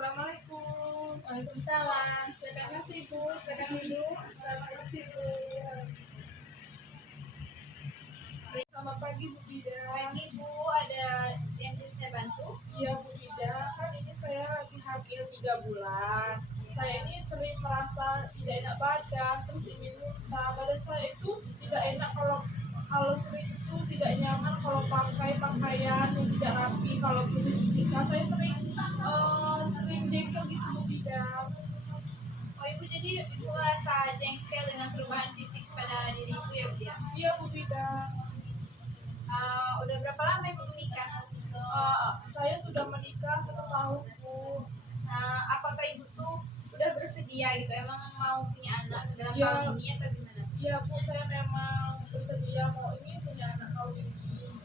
Assalamualaikum. Waalaikumsalam. Silakan masuk Ibu, silakan duduk. Terima kasih Bu. Selamat pagi Bu Bida. Pagi Bu, ada yang bisa saya bantu? Iya Bu Bida, kan ini saya lagi hamil 3 bulan. Saya ini sering merasa tidak enak badan, terus ingin muntah. Badan saya itu tidak enak kalau sering itu tidak nyaman kalau pakai pakaian yang tidak rapi. Kalau pergi setrika saya sering jengkel gitu Bu Bida. Oh Ibu, jadi Ibu merasa jengkel dengan perubahan fisik pada diri Ibu ya Bu ya? Iya Bu Bida. Udah berapa lama Ibu menikah? Saya sudah menikah 1 tahun Bu. Apakah Ibu tuh udah bersedia gitu, emang mau punya anak dalam Ya. tahun ini atau gimana? Iya Bu, saya memang bersedia mau ini punya anak tahun ini.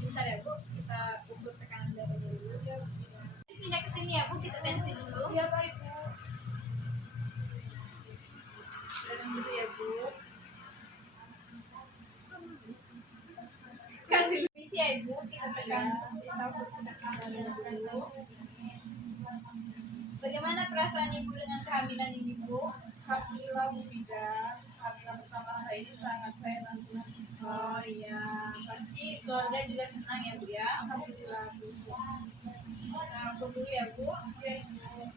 Bentar ya Bu, kita ukur tekanan darah dulu. Iya Bu Bida. Pindah ke sini ya Bu, kita tensi dulu. Iya baik Bu. Datang dulu ya Bu. Kasih misi ya Ibu, kita tekan dulu. Bagaimana perasaan Ibu dengan kehamilan ini Bu? Alhamdulillah Bu Bida, kehamilan pertama saya ini sangat saya nanti. Oh iya, pasti keluarga juga senang ya Bu ya. Alhamdulillah Bu. Nah, ukur dulu ya Bu. Iya Bu.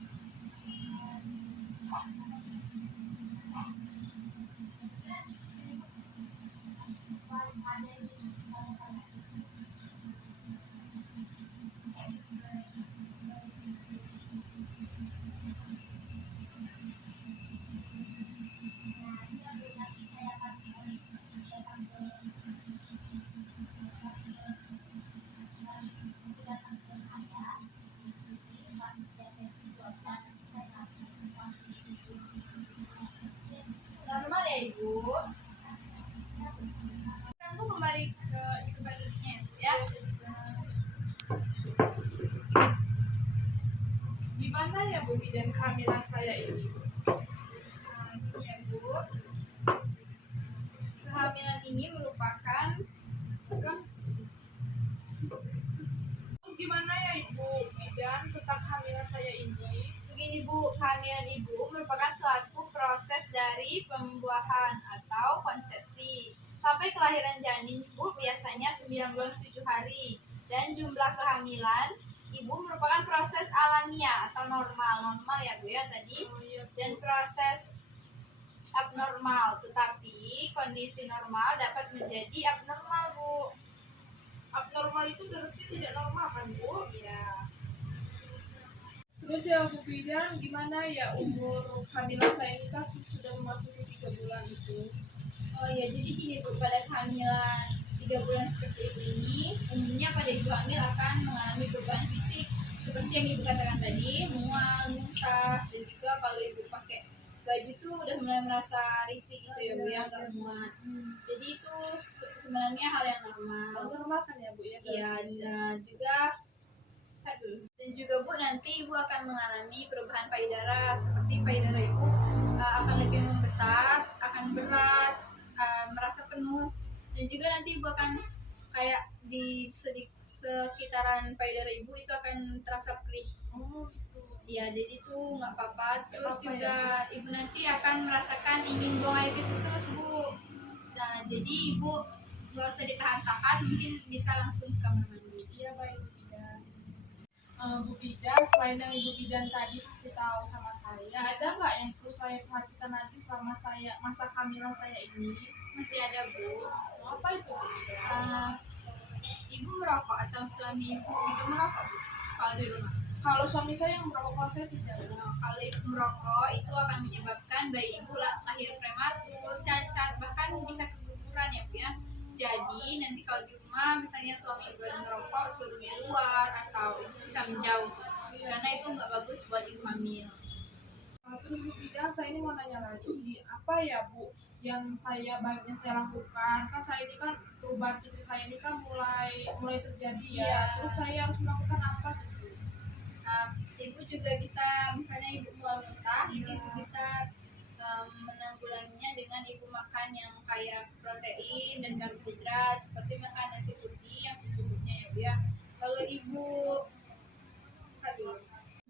Normal ya Ibu. Kan Bu kembali ke tempat duduknya ya Bu ya. Gimana ya Bu Bida kehamilan saya ini? Gini ya Bu. Kehamilan ini merupakan Terus gimana ya Ibu Bida tentang kehamilan saya ini? begini Bu, kehamilan Ibu merupakan suatu proses dari pembuahan atau konsepsi sampai kelahiran janin Ibu biasanya 9 bulan 7 hari, dan jumlah kehamilan Ibu merupakan proses alamiah atau normal ya Bu ya tadi, Oh iya Bu. dan proses abnormal, tetapi kondisi normal dapat menjadi abnormal Bu. Abnormal itu berarti tidak normal kan Bu? Ya. Terus ya Bu Bida, gimana ya umur kehamilan saya ini kan sudah memasuki 3 bulan itu? Oh ya, jadi gini Bu, pada kehamilan 3 bulan seperti Ibu ini, umumnya pada Ibu hamil akan mengalami perubahan fisik seperti yang Ibu katakan tadi, mual, muntah, dan juga kalau Ibu pakai baju tuh udah mulai merasa risih gitu ya Bu ya, nggak muat. Jadi itu sebenarnya hal yang normal. Normal kan ya Bu ya? Iya, dan juga Bu, nanti Ibu akan mengalami perubahan payudara, seperti payudara Ibu akan lebih membesar, akan berat, merasa penuh, dan juga nanti Ibu akan kayak di sekitaran payudara Ibu itu akan terasa perih. Oh gitu. Iya, jadi itu nggak apa-apa. Terus Nggak apa-apa juga ya, Ibu nanti akan merasakan ingin buang air kecil terus Bu. Nah, jadi Ibu nggak usah ditahan-tahan, mungkin bisa langsung ke kamar mandi. Iya baik Bu Bida. Bu Bida, selain yang Ibu Bida tadi kasih tahu sama saya, ada nggak yang perlu saya perhatikan lagi selama saya masa kehamilan saya ini? Masih ada Bu. Apa itu Bu Bida? Ibu merokok atau suami Ibu itu merokok Bu? Kalau di rumah. Kalau suami saya yang merokok, kalau saya tidak. Nah, kalau Ibu merokok itu akan menyebabkan bayi Ibu lahir prematur, cacat, bahkan bisa keguguran ya Bu ya. Jadi nanti kalau di rumah misalnya suami Ibu lagi ngerokok, suruh di luar atau Ibu bisa menjauh, karena itu nggak bagus buat Ibu hamil. Terus Bu Bida, saya ini mau nanya lagi, apa ya Bu yang baiknya saya lakukan? Kan saya ini kan perubahan fisik saya ini kan mulai terjadi ya. Iya. Terus saya harus melakukan apa gitu? Ibu juga bisa, misalnya Ibu mual muntah, itu Ibu bisa menanggulanginya dengan Ibu makan yang kayak protein dan karbohidrat, seperti makan nasi putih yang secukupnya ya Bu ya. Kalau Ibu,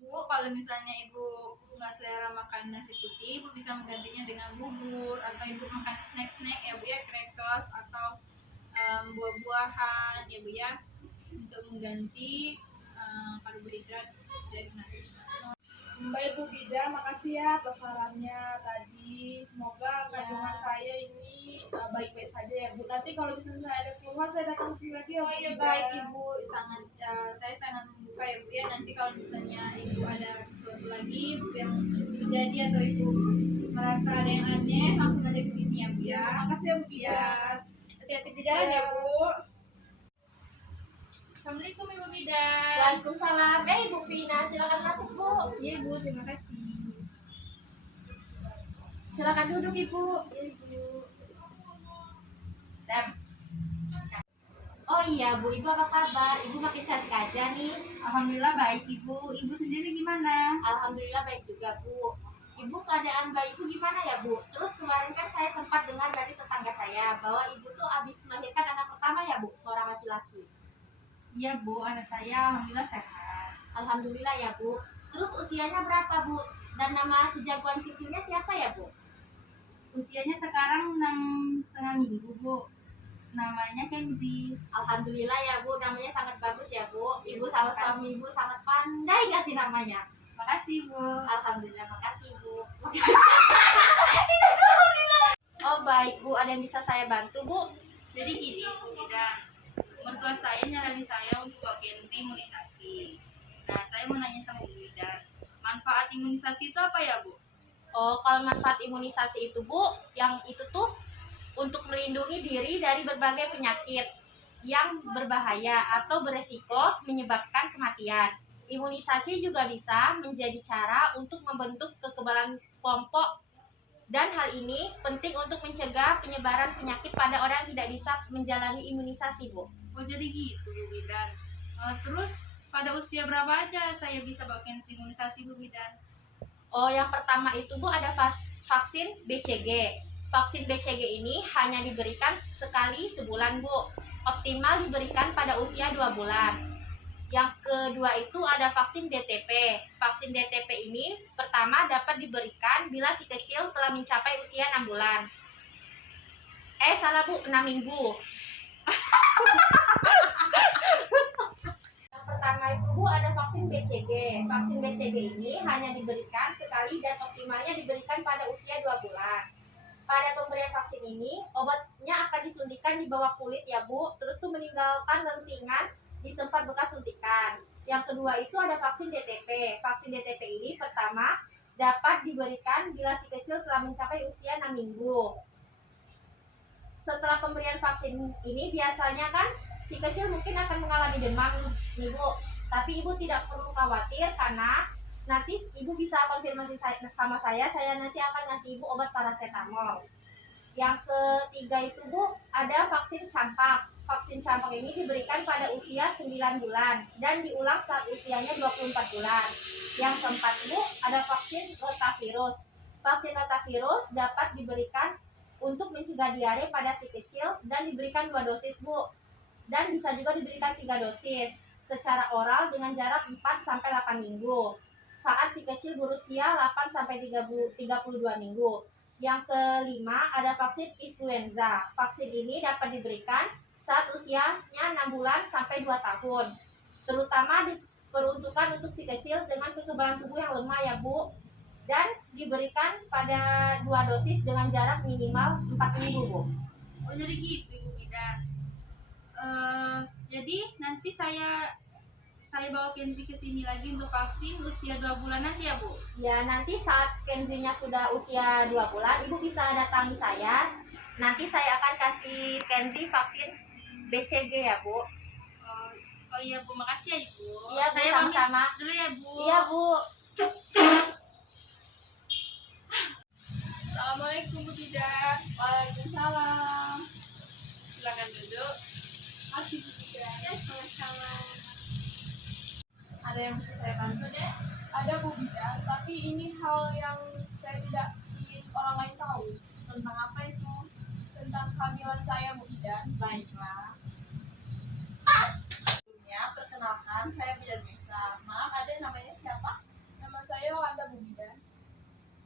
Bu, kalau kalau misalnya ibu nggak selera makan nasi putih, ibu bisa menggantinya dengan bubur atau ibu makan snack-snack ya bu ya, crackers atau buah-buahan ya bu ya, untuk mengganti karbohidrat dari nasi. Mbak Ibu Bidan, makasih ya atas sarannya tadi. Semoga kandungan saya ini baik-baik saja ya Bu. Nanti kalau misalnya saya ada keluhan, saya datang sini lagi ya Bu. Oh iya Bidan. baik ibu, saya sangat membuka ya bu ya. Nanti kalau misalnya ibu ada sesuatu lagi ibu yang terjadi atau ibu merasa ada yang aneh, langsung aja ke sini ya bu ya. Makasih ya Bu Bidan. Ya, hati-hati di jalan ya bu. Assalamualaikum Ibu Bidan. Waalaikumsalam. Ibu Vina, silakan masuk Bu. Iya Bu, terima kasih. Silakan duduk Ibu. Iya Bu. Dan oh iya Bu, Ibu apa kabar? Ibu makin cantik aja nih. Alhamdulillah baik Ibu. Ibu sendiri gimana? Alhamdulillah baik juga Bu. Ibu keadaan bayi Ibu gimana ya Bu? Terus kemarin kan saya sempat dengar dari tetangga saya bahwa Ibu tuh habis melahirkan anak pertama ya Bu, seorang laki-laki. Iya Bu, anak saya alhamdulillah sehat. Alhamdulillah ya Bu. Terus usianya berapa Bu? Dan nama si jagoan kecilnya siapa ya Bu? Usianya sekarang 6,5 minggu Bu. Namanya Kenzi. Alhamdulillah ya Bu, namanya sangat bagus ya Bu. Ibu sama suami Ibu sangat pandai ngasih namanya. Makasih Bu. Alhamdulillah, makasih Bu. Oh baik Bu, ada yang bisa saya bantu Bu? Jadi gini Bu Bidan, mertua saya nyaranin saya untuk bawa Kenzi imunisasi. Nah, saya mau nanya sama Bu Bidan, manfaat imunisasi itu apa ya Bu? Oh, kalau manfaat imunisasi itu Bu, yang itu tuh untuk melindungi diri dari berbagai penyakit yang berbahaya atau beresiko menyebabkan kematian. Imunisasi juga bisa menjadi cara untuk membentuk kekebalan kelompok, dan hal ini penting untuk mencegah penyebaran penyakit pada orang yang tidak bisa menjalani imunisasi Bu. Oh jadi gitu Bu Bidan. Terus pada usia berapa aja saya bisa bawa Kenzi imunisasi Bu Bidan? Oh, yang pertama itu Bu ada vaksin BCG. Vaksin BCG ini hanya diberikan sekali sebulan Bu. Optimal diberikan pada usia 2 bulan. Yang kedua itu ada vaksin DTP. Vaksin DTP ini pertama dapat diberikan bila si kecil telah mencapai usia 6 bulan. Salah Bu, 6 minggu. Yang pertama itu Bu ada vaksin BCG. Vaksin BCG ini hanya diberikan sekali dan optimalnya diberikan pada usia 2 bulan. Pada pemberian vaksin ini, obatnya akan disuntikan di bawah kulit ya Bu, terus tuh meninggalkan lentingan di tempat bekas suntikan. Yang kedua itu ada vaksin DTP. Vaksin DTP ini pertama dapat diberikan bila si kecil telah mencapai usia 6 minggu. Setelah pemberian vaksin ini biasanya kan si kecil mungkin akan mengalami demam nih Bu. Tapi Ibu tidak perlu khawatir karena nanti Ibu bisa konfirmasi sama saya nanti akan ngasih Ibu obat paracetamol. Yang ketiga itu Bu, ada vaksin campak. Vaksin campak ini diberikan pada usia 9 bulan dan diulang saat usianya 24 bulan. Yang keempat Bu, ada vaksin rotavirus. Vaksin rotavirus dapat diberikan untuk mencegah diare pada si kecil dan diberikan 2 dosis Bu. Dan bisa juga diberikan 3 dosis secara oral dengan jarak 4-8 minggu. Saat si kecil berusia 8-32 minggu. Yang kelima ada vaksin influenza. Vaksin ini dapat diberikan saat usianya 6 bulan sampai 2 tahun. Terutama diperuntukkan untuk si kecil dengan kekebalan tubuh yang lemah ya Bu. Dan diberikan pada 2 dosis dengan jarak minimal 4 minggu Bu. Oh jadi gitu Bu Bidan. Jadi nanti saya bawa Kenzi ke sini lagi untuk vaksin usia 2 bulan nanti ya Bu? Ya, nanti saat Kenzinya sudah usia 2 bulan, Ibu bisa datangi saya. Nanti saya akan kasih Kenzi vaksin BCG ya Bu. Oh iya Bu, makasih ya Ibu. Iya Bu, Saya pamit sama-sama. dulu ya Bu. Iya Bu. Assalamualaikum Bu Bidan. Waalaikumsalam. Silakan duduk. Makasih Bu Bidan. Ya sama-sama. Ada yang bisa saya bantu deh? Ada Bu Bidan, tapi ini hal yang saya tidak ingin orang lain tahu. Tentang apa itu? Tentang kehamilan saya Bu Bidan. Baiklah. Sebelumnya, perkenalkan saya Bidan Mesa. Maaf, ada yang namanya siapa? Nama saya Yolanda Bu Bidan.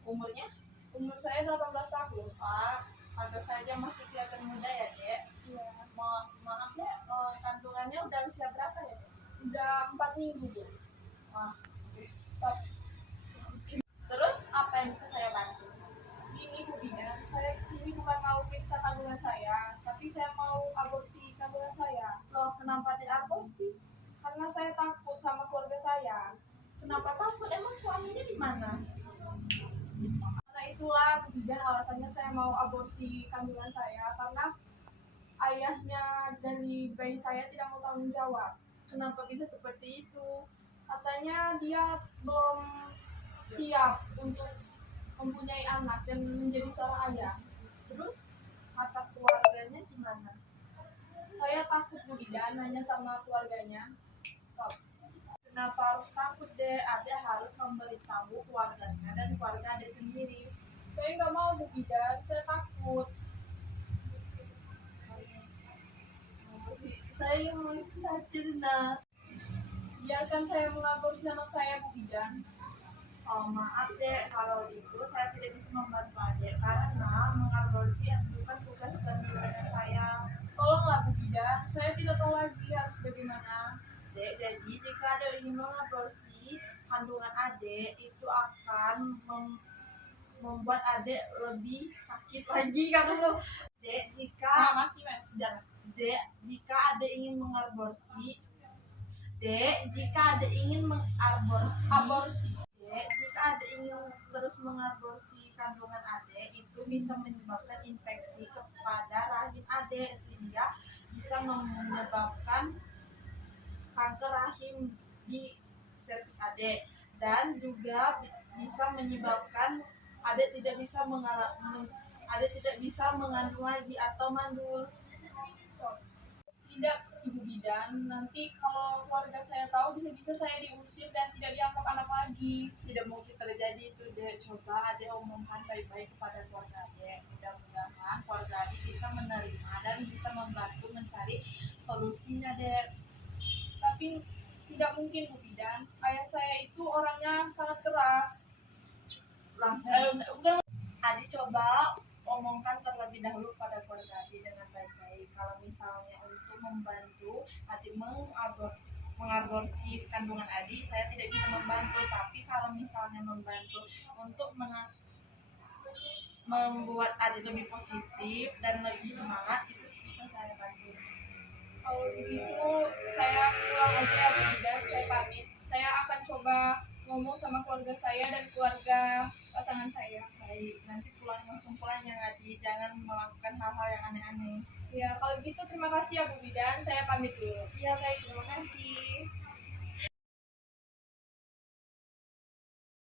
Umurnya? Umur saya 18 tahun. Pantas saja masih kelihatan muda ya, Dek. Iya. Maaf ya, kandungannya udah usia berapa ya, Dek? Udah 4 minggu Bu. Wah, Tapi terus apa yang bisa saya bantu? ini Bu Bidan, saya kesini bukan mau periksa kandungan saya, tapi saya mau aborsi kandungan saya. Loh, kenapa diaborsi? Karena saya takut sama keluarga saya. Kenapa takut? Emang suaminya di mana? Karena itulah Bu Bidan alasannya saya mau aborsi kandungan saya, karena ayahnya dari bayi saya tidak mau tanggung jawab. Kenapa bisa seperti itu? Katanya dia belum siap untuk mempunyai anak dan menjadi seorang ayah. Terus kata keluarganya gimana? Saya takut Bu Bidan nanya sama keluarganya. Kenapa harus takut, Dek? Adek harus memberitahu keluarganya dan keluarga Adek sendiri. Saya nggak mau Bu Bidan, saya takut. Saya mau cerita. Biarkan saya mengaborsi anak saya Bu Bidan. Oh, maaf, Dek, kalau itu saya tidak bisa membantu Adek karena mengaborsi bukan tugas dan kewenangan saya. Tolonglah Bu Bidan, saya tidak tahu lagi harus bagaimana. Dek, jadi jika Adek ingin mengaborsi kandungan Adek itu akan membuat Adek lebih sakit lagi kan dulu. Dek, Mati Mas. Dek, jika Adek ingin mengaborsi, jika Adek ingin Aborsi. Dek, jika Adek ingin terus mengaborsi kandungan Adek, itu bisa menyebabkan infeksi kepada rahim Adek sehingga bisa menyebabkan kanker rahim di serviks Adek dan juga bisa menyebabkan Adek tidak bisa mengandung lagi atau mandul. Tidak Ibu Bidan, nanti kalau keluarga saya tahu bisa-bisa saya diusir dan tidak dianggap anak lagi. Tidak mungkin terjadi itu, Dek. Coba Adek omongkan baik-baik kepada keluarga Adek. Mudah-mudahan keluarga Adek bisa menerima dan bisa membantu mencari solusinya, Dek. Tapi tidak mungkin Bu Bidan, ayah saya itu orangnya sangat keras. Adi coba omongkan terlebih dahulu pada keluarga Adi dengan baik-baik. Kalau misalnya untuk membantu Adi mengaborsi kandungan Adi, saya tidak bisa membantu. Tapi kalau misalnya membantu untuk membuat Adi lebih positif dan lebih semangat, itu bisa saya bantu. Kalau begitu saya pulang aja ya Bu Bidan, saya pamit. Saya akan coba ngomong sama keluarga saya dan keluarga pasangan saya. Baik, nanti langsung pulang ya Adi, jangan melakukan hal-hal yang aneh-aneh. Ya kalau gitu terima kasih ya Bu Bidan, saya pamit dulu. Iya baik, terima kasih.